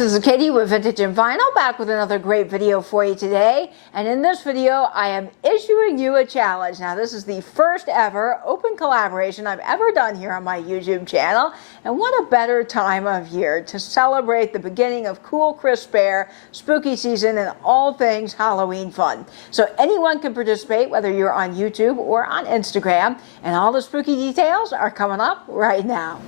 this is Katie with Vintage and Vinyl, back with another great video for you today. And in this video, I am issuing you a challenge. Now, this is the first ever open collaboration I've ever done here on my YouTube channel. And what a better time of year to celebrate the beginning of cool, crisp air, spooky season, and all things Halloween fun. So anyone can participate, whether you're on YouTube or on Instagram. And all the spooky details are coming up right now.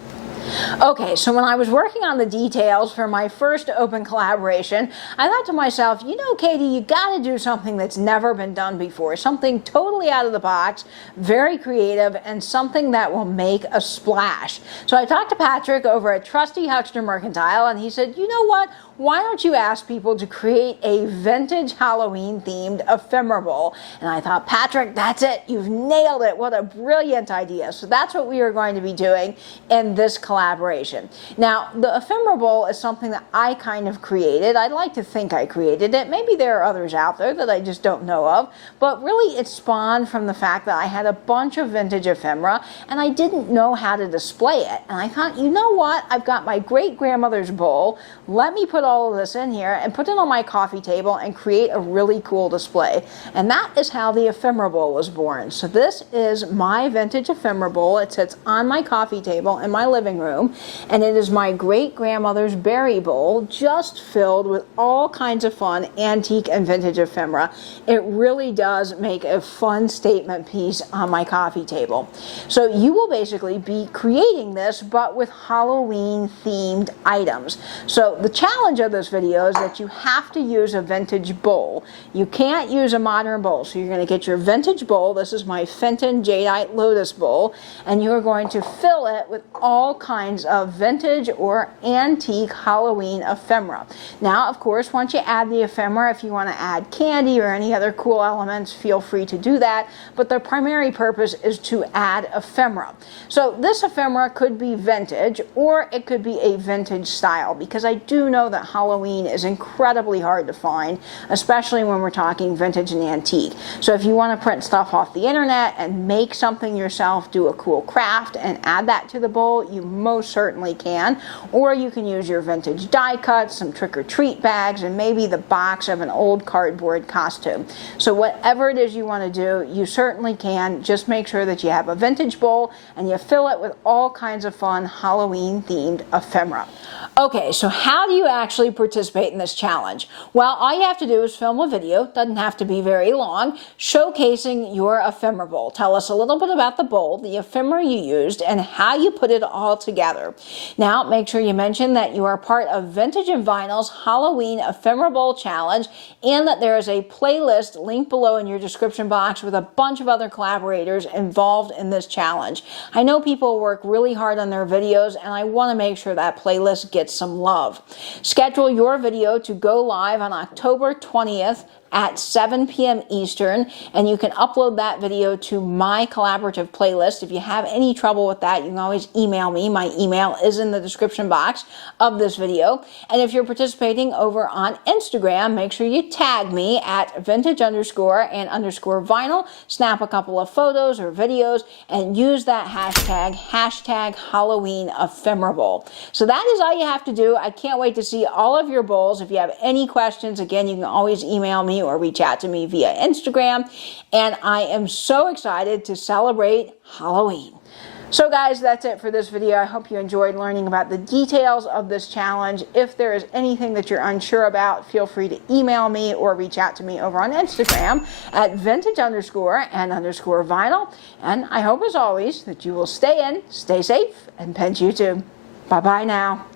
Okay, so when I was working on the details for my first open collaboration, I thought to myself, you know, Katie, you got to do something that's never been done before, something totally out of the box, very creative, and something that will make a splash. So I talked to Patrick over at Trusty Huckster Mercantile, and he said, you know what? Why don't you ask people to create a vintage Halloween themed ephemera bowl? And I thought, Patrick, that's it. You've nailed it. What a brilliant idea. So that's what we are going to be doing in this collaboration. Now, the ephemera bowl is something that I kind of created. I'd like to think I created it. Maybe there are others out there that I just don't know of. But really, it spawned from the fact that I had a bunch of vintage ephemera and I didn't know how to display it. And I thought, you know what? I've got my great-grandmother's bowl. Let me put all of this in here and put it on my coffee table and create a really cool display. And that is how the ephemera bowl was born. So this is my vintage ephemera bowl. It sits on my coffee table in my living room, and it is my great-grandmother's berry bowl, just filled with all kinds of fun antique and vintage ephemera. It really does make a fun statement piece on my coffee table. So you will basically be creating this, but with Halloween themed items. So the challenge of this video is that you have to use a vintage bowl. You can't use a modern bowl. So you're going to get your vintage bowl. This is my Fenton Jadeite Lotus bowl, and you're going to fill it with all kinds of vintage or antique Halloween ephemera. Now, of course, once you add the ephemera, if you want to add candy or any other cool elements, feel free to do that. But the primary purpose is to add ephemera. So this ephemera could be vintage, or it could be a vintage style, because I do know that Halloween is incredibly hard to find, especially when we're talking vintage and antique. So if you want to print stuff off the internet and make something yourself, do a cool craft and add that to the bowl, you most certainly can. Or you can use your vintage die cuts, some trick-or-treat bags, and maybe the box of an old cardboard costume. So whatever it is you want to do, you certainly can. Just make sure that you have a vintage bowl and you fill it with all kinds of fun Halloween themed ephemera. Okay, so how do you actually participate in this challenge? Well, all you have to do is film a video, doesn't have to be very long, showcasing your ephemera bowl. Tell us a little bit about the bowl, the ephemera you used, and how you put it all together. Now, make sure you mention that you are part of Vintage and Vinyl's Halloween Ephemera Bowl Challenge, and that there is a playlist linked below in your description box with a bunch of other collaborators involved in this challenge. I know people work really hard on their videos, and I want to make sure that playlist gets some love. Schedule your video to go live on October 20th at 7 p.m. Eastern, and you can upload that video to my collaborative playlist. If you have any trouble with that, you can always email me. My email is in the description box of this video. And if you're participating over on Instagram, make sure you tag me at vintage_and_vinyl. Snap a couple of photos or videos and use that hashtag Halloween Ephemera Bowl. So that is all you have to do. I can't wait to see all of your bowls. If you have any questions, again, you can always email me or reach out to me via Instagram. And I am so excited to celebrate Halloween. So guys, that's it for this video. I hope you enjoyed learning about the details of this challenge. If there is anything that you're unsure about, feel free to email me or reach out to me over on Instagram at vintage_and_vinyl. And I hope, as always, that you will stay in, stay safe, and pinch YouTube. Bye-bye now.